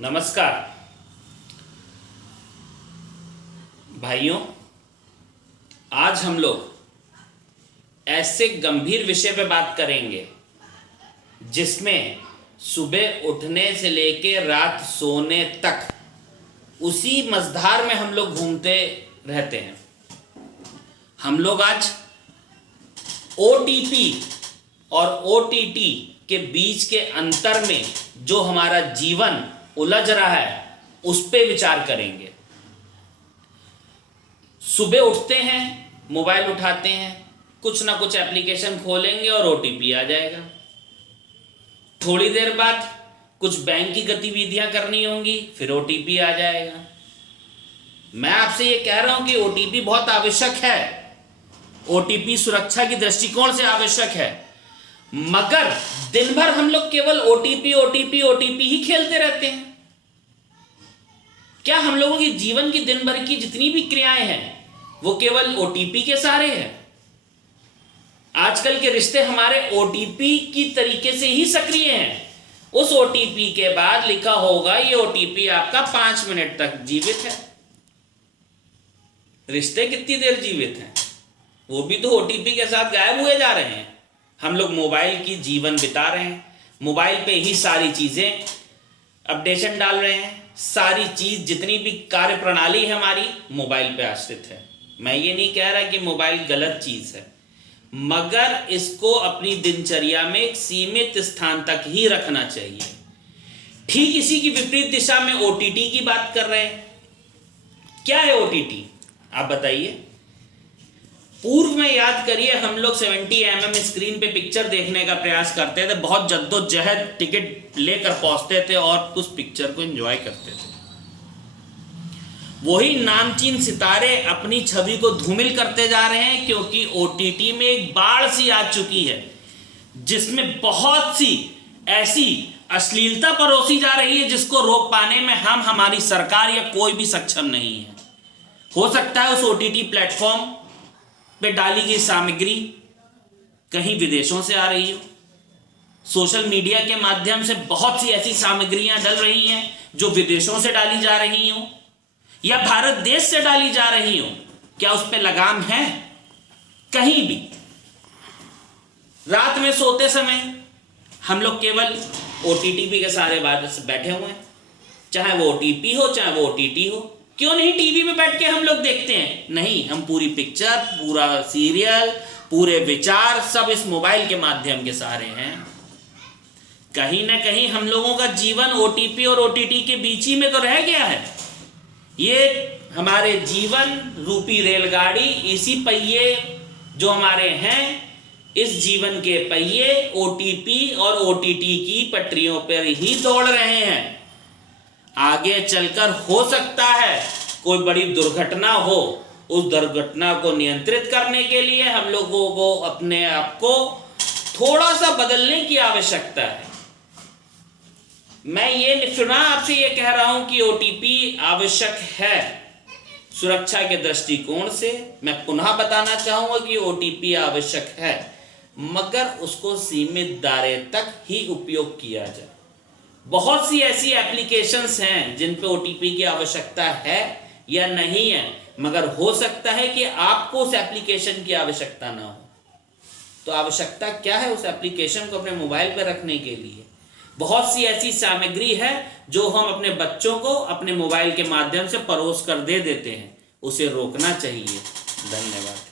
नमस्कार भाइयों, आज हम लोग ऐसे गंभीर विषय पे बात करेंगे जिसमें सुबह उठने से लेके रात सोने तक उसी मझधार में हम लोग घूमते रहते हैं। हम लोग आज ओटीपी और ओटीटी के बीच के अंतर में जो हमारा जीवन उलझ रहा है उस पे विचार करेंगे। सुबह उठते हैं, मोबाइल उठाते हैं, कुछ ना कुछ एप्लीकेशन खोलेंगे और ओटीपी आ जाएगा। थोड़ी देर बाद कुछ बैंक की गतिविधियां करनी होंगी, फिर ओटीपी आ जाएगा। मैं आपसे ये कह रहा हूं कि ओटीपी बहुत आवश्यक है, ओटीपी सुरक्षा की दृष्टिकोण से आवश्यक है, मगर दिन भर हम लोग केवल ओटीपी ओटीपी ओटीपी ही खेलते रहते हैं। क्या हम लोगों की जीवन की दिन भर की जितनी भी क्रियाएं हैं वो केवल ओटीपी के सहारे हैं? आजकल के रिश्ते हमारे ओटीपी की तरीके से ही सक्रिय हैं। उस ओटीपी के बाद लिखा होगा ये ओटीपी आपका 5 मिनट तक जीवित है। रिश्ते कितनी देर जीवित हैं? वो भी तो ओटीपी के साथ गायब हुए जा रहे हैं। हम लोग मोबाइल की जीवन बिता रहे हैं, मोबाइल पे ही सारी चीजें अपडेशन डाल रहे हैं। सारी चीज जितनी भी कार्य प्रणाली है हमारी मोबाइल पे आश्रित है। मैं ये नहीं कह रहा कि मोबाइल गलत चीज है, मगर इसको अपनी दिनचर्या में एक सीमित स्थान तक ही रखना चाहिए। ठीक इसी की विपरीत दिशा में ओटीटी की बात कर रहे हैं। क्या है ओटीटी, आप बताइए। पूर्व में याद करिए, हम लोग 70 mm स्क्रीन पे पिक्चर देखने का प्रयास करते थे, बहुत जद्दोजहद टिकट लेकर पहुंचते थे और उस पिक्चर को एंजॉय करते थे। वही नामचीन सितारे अपनी छवि को धूमिल करते जा रहे हैं, क्योंकि ओटीटी में एक बाढ़ सी आ चुकी है जिसमें बहुत सी ऐसी अश्लीलता परोसी जा रही है जिसको रोक पाने में हमारी सरकार या कोई भी सक्षम नहीं है। हो सकता है उस ओटीटी प्लेटफॉर्म पे डाली गई सामग्री कहीं विदेशों से आ रही हो। सोशल मीडिया के माध्यम से बहुत सी ऐसी सामग्रियां डल रही हैं जो विदेशों से डाली जा रही हो या भारत देश से डाली जा रही हो। क्या उस पे लगाम है? कहीं भी। रात में सोते समय हम लोग केवल ओटीटी के सारे बैठे हुए हैं, चाहे वो ओटीपी हो चाहे वो ओटीटी हो। क्यों नहीं टीवी में बैठ के हम लोग देखते हैं? नहीं, हम पूरी पिक्चर, पूरा सीरियल, पूरे विचार सब इस मोबाइल के माध्यम के सहारे हैं। कहीं ना कहीं हम लोगों का जीवन ओटीपी और ओटीटी के बीच ही में तो रह गया है। ये हमारे जीवन रूपी रेलगाड़ी, इसी पहिए जो हमारे हैं, इस जीवन के पहिए ओटीपी और ओटीटी की पटरियों पर ही दौड़ रहे हैं। आगे चलकर हो सकता है कोई बड़ी दुर्घटना हो। उस दुर्घटना को नियंत्रित करने के लिए हम लोगों को अपने आप को थोड़ा सा बदलने की आवश्यकता है। मैं ये पुनः आपसे ये कह रहा हूं कि ओटीपी आवश्यक है सुरक्षा के दृष्टिकोण से। मैं पुनः बताना चाहूंगा कि ओटीपी आवश्यक है, मगर उसको सीमित दायरे तक ही उपयोग किया जाए। बहुत सी ऐसी एप्लीकेशंस हैं जिन पे ओटीपी की आवश्यकता है या नहीं है, मगर हो सकता है कि आपको उस एप्लीकेशन की आवश्यकता ना हो। तो आवश्यकता क्या है? उस एप्लीकेशन को अपने मोबाइल पर रखने के लिए बहुत सी ऐसी सामग्री है जो हम अपने बच्चों को अपने मोबाइल के माध्यम से परोस कर दे देते हैं। उसे रोकना चाहिए। धन्यवाद।